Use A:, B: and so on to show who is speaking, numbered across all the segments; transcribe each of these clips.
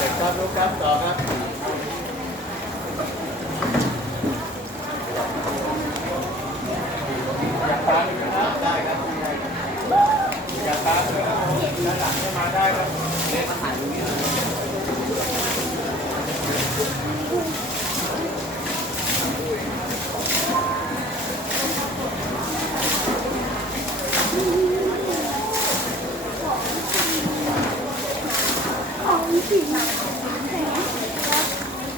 A: để cho nó cám đỏ á Hãy subscribe cho kênh Ghiền Mì Gõ Để không bỏ lỡ những video hấp dẫn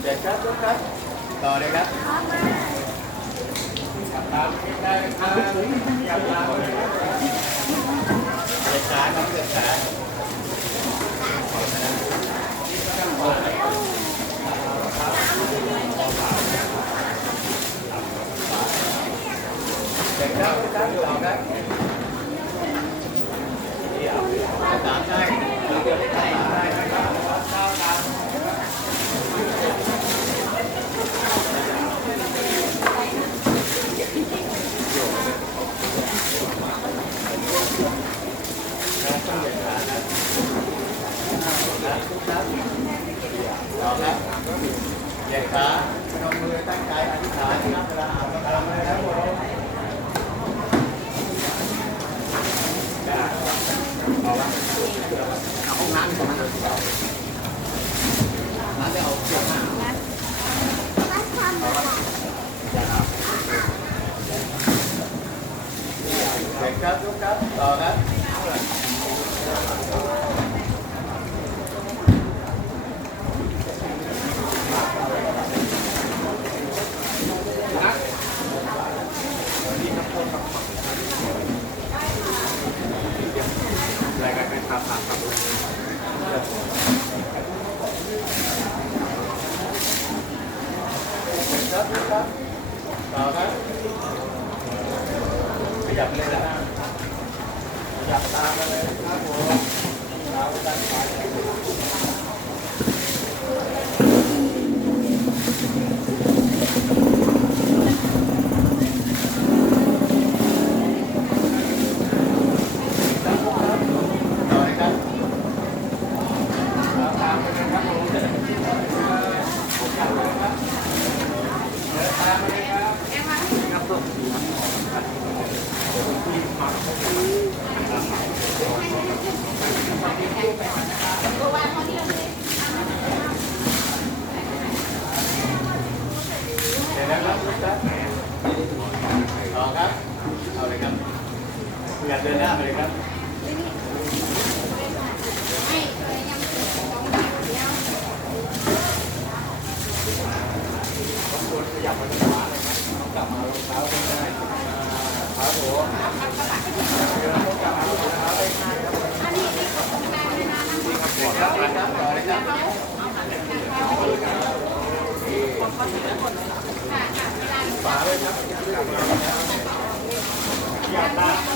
A: Để kết, đúng kết Rồi đây kết Cặp tám, đây, cặp tám ครับอมนะเยียดขาพนมมือตั้งใจอธิษฐานนะครับกเวลาอาบน้ำแล้วหมด ครับครับต่อครับขยับเลยนะอยากตามมาเลยครับผมตามด้านขวา อยากเดินหน้าไปเลยครับขห้เลยครับต้องกลับมารองเท้าเป็นไงครับผมเลยต้อง
B: กลับมารงเท้าเอันนี้มแเลย
A: นะนี่ครับลับนะครับขฝาเลยครับอยากตา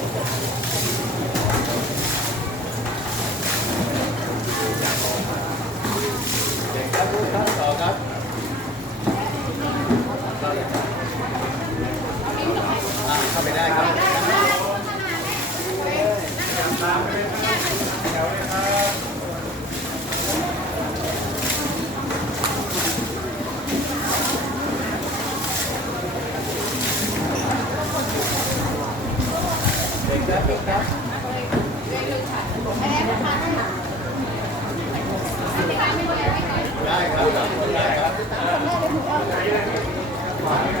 A: ได้ครับเด็กครับเด็กครับได้ครับได้ครับ